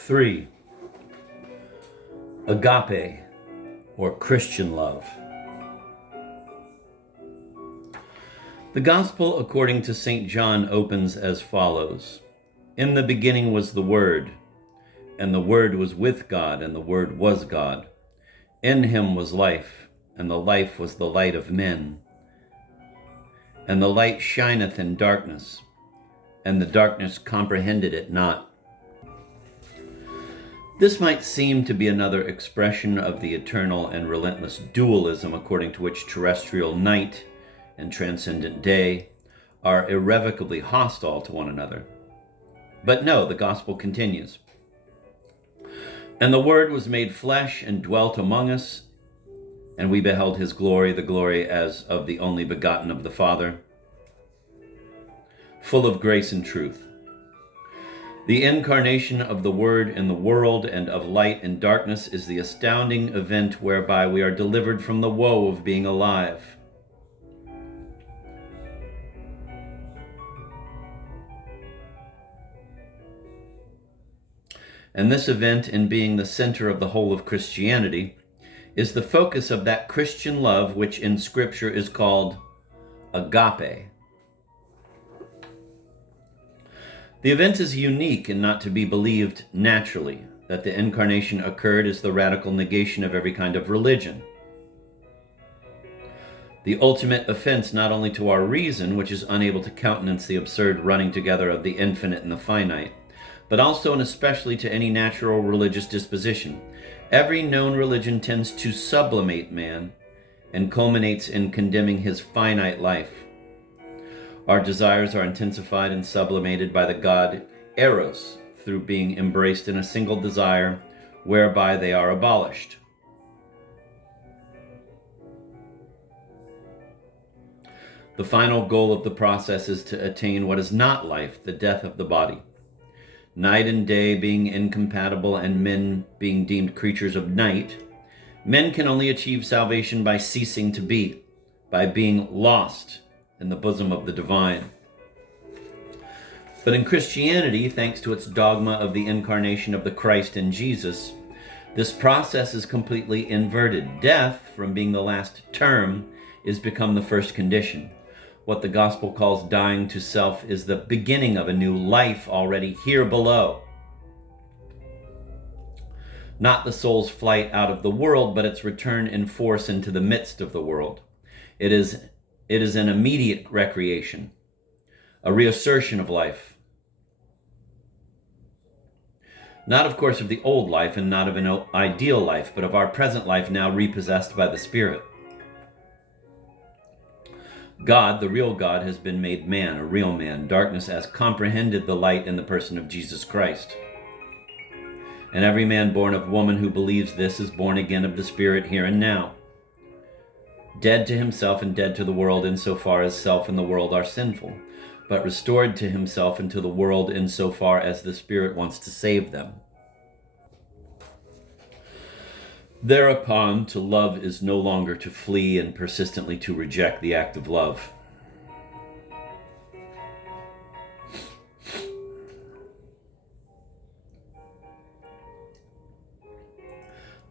3. Agape, or Christian love. The Gospel according to St. John opens as follows. In the beginning was the Word, and the Word was with God, and the Word was God. In him was life, and the life was the light of men. And the light shineth in darkness, and the darkness comprehended it not. This might seem to be another expression of the eternal and relentless dualism according to which terrestrial night and transcendent day are irrevocably hostile to one another. But no, the gospel continues. And the Word was made flesh and dwelt among us, and we beheld his glory, the glory as of the only begotten of the Father, full of grace and truth. The incarnation of the Word in the world and of light and darkness is the astounding event whereby we are delivered from the woe of being alive. And this event, in being the center of the whole of Christianity, is the focus of that Christian love which in Scripture is called agape. The event is unique and not to be believed naturally. That the incarnation occurred is the radical negation of every kind of religion. The ultimate offense not only to our reason, which is unable to countenance the absurd running together of the infinite and the finite, but also and especially to any natural religious disposition. Every known religion tends to sublimate man and culminates in condemning his finite life. Our desires are intensified and sublimated by the god Eros through being embraced in a single desire, whereby they are abolished. The final goal of the process is to attain what is not life, the death of the body. Night and day being incompatible and men being deemed creatures of night, men can only achieve salvation by ceasing to be, by being lost in the bosom of the divine. But in Christianity, thanks to its dogma of the incarnation of the Christ in Jesus, this process is completely inverted. Death, from being the last term, is become the first condition. What the gospel calls dying to self is the beginning of a new life already here below. Not the soul's flight out of the world, but its return in force into the midst of the world. It is an immediate recreation, a reassertion of life. Not, of course, of the old life and not of an ideal life, but of our present life now repossessed by the Spirit. God, the real God, has been made man, a real man. Darkness has comprehended the light in the person of Jesus Christ. And every man born of woman who believes this is born again of the Spirit here and now. Dead to himself and dead to the world insofar as self and the world are sinful, but restored to himself and to the world insofar as the Spirit wants to save them. Thereupon, to love is no longer to flee and persistently to reject the act of love.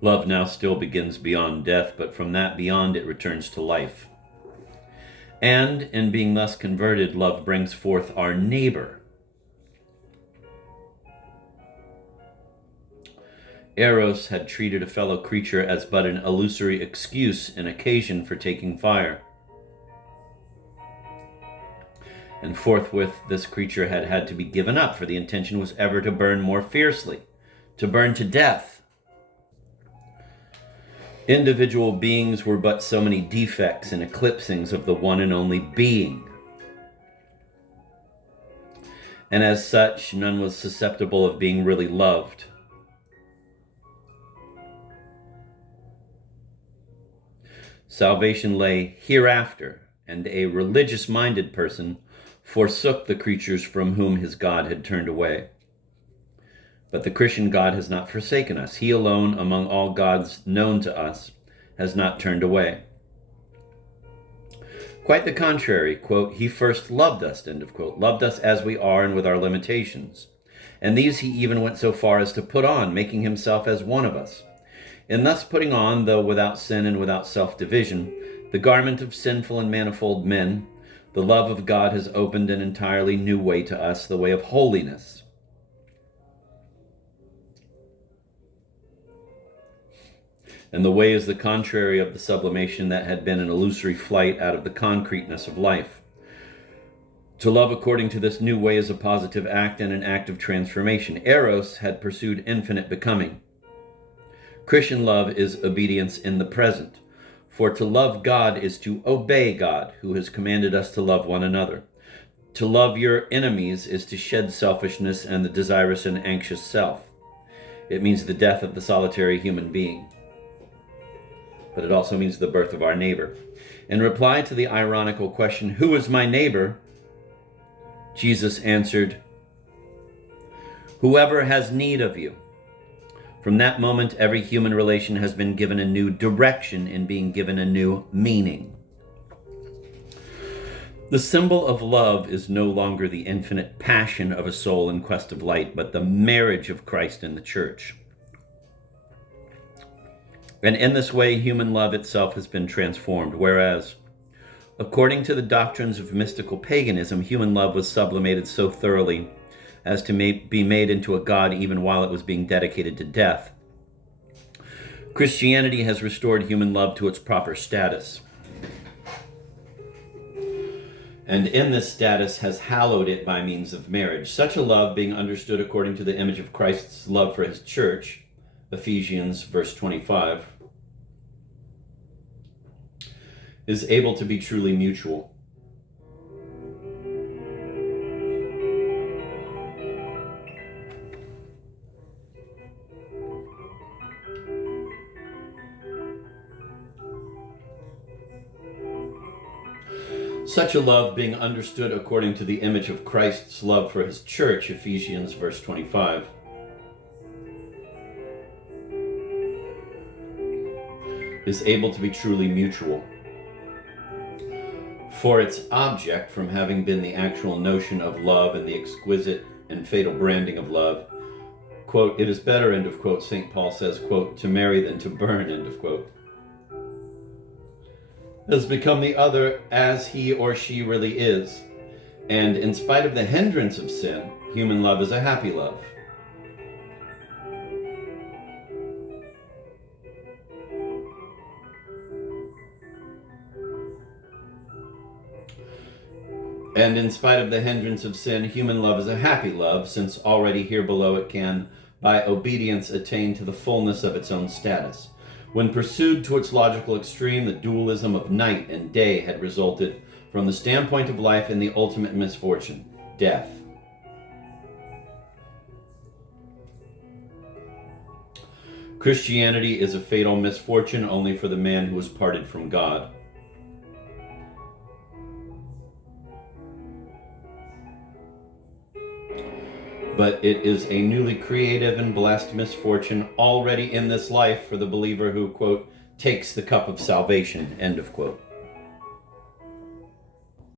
Love now still begins beyond death, but from that beyond it returns to life. And in being thus converted, love brings forth our neighbor. Eros had treated a fellow creature as but an illusory excuse and occasion for taking fire. And forthwith this creature had had to be given up, for the intention was ever to burn more fiercely, to burn to death. Individual beings were but so many defects and eclipsings of the one and only being. And as such, none was susceptible of being really loved. Salvation lay hereafter, and a religious-minded person forsook the creatures from whom his God had turned away. But the Christian God has not forsaken us. He alone, among all gods known to us, has not turned away. Quite the contrary, quote, he first loved us, end of quote, loved us as we are and with our limitations. And these he even went so far as to put on, making himself as one of us. In thus putting on, though without sin and without self-division, the garment of sinful and manifold men, the love of God has opened an entirely new way to us, the way of holiness. And the way is the contrary of the sublimation that had been an illusory flight out of the concreteness of life. To love according to this new way is a positive act and an act of transformation. Eros had pursued infinite becoming. Christian love is obedience in the present. For to love God is to obey God, who has commanded us to love one another. To love your enemies is to shed selfishness and the desirous and anxious self. It means the death of the solitary human being. But it also means the birth of our neighbor. In reply to the ironical question, "Who is my neighbor?" Jesus answered, "Whoever has need of you." From that moment, every human relation has been given a new direction and being given a new meaning. The symbol of love is no longer the infinite passion of a soul in quest of light, but the marriage of Christ and the church. And in this way, human love itself has been transformed, whereas, according to the doctrines of mystical paganism, human love was sublimated so thoroughly as to be made into a god even while it was being dedicated to death. Christianity has restored human love to its proper status, and in this status has hallowed it by means of marriage. Such a love, being understood according to the image of Christ's love for his church, Ephesians verse 25, is able to be truly mutual. Such a love, being understood according to the image of Christ's love for his church, Ephesians verse 25, is able to be truly mutual. For its object, from having been the actual notion of love and the exquisite and fatal branding of love, quote, "It is better," end of quote, St. Paul says, quote, "to marry than to burn," end of quote, has become the other as he or she really is. And in spite of the hindrance of sin, human love is a happy love. And in spite of the hindrance of sin, human love is a happy love, since already here below it can, by obedience, attain to the fullness of its own status. When pursued to its logical extreme, the dualism of night and day had resulted, from the standpoint of life, in the ultimate misfortune, death. Christianity is a fatal misfortune only for the man who is parted from God. But it is a newly creative and blessed misfortune already in this life for the believer who, quote, "takes the cup of salvation," end of quote.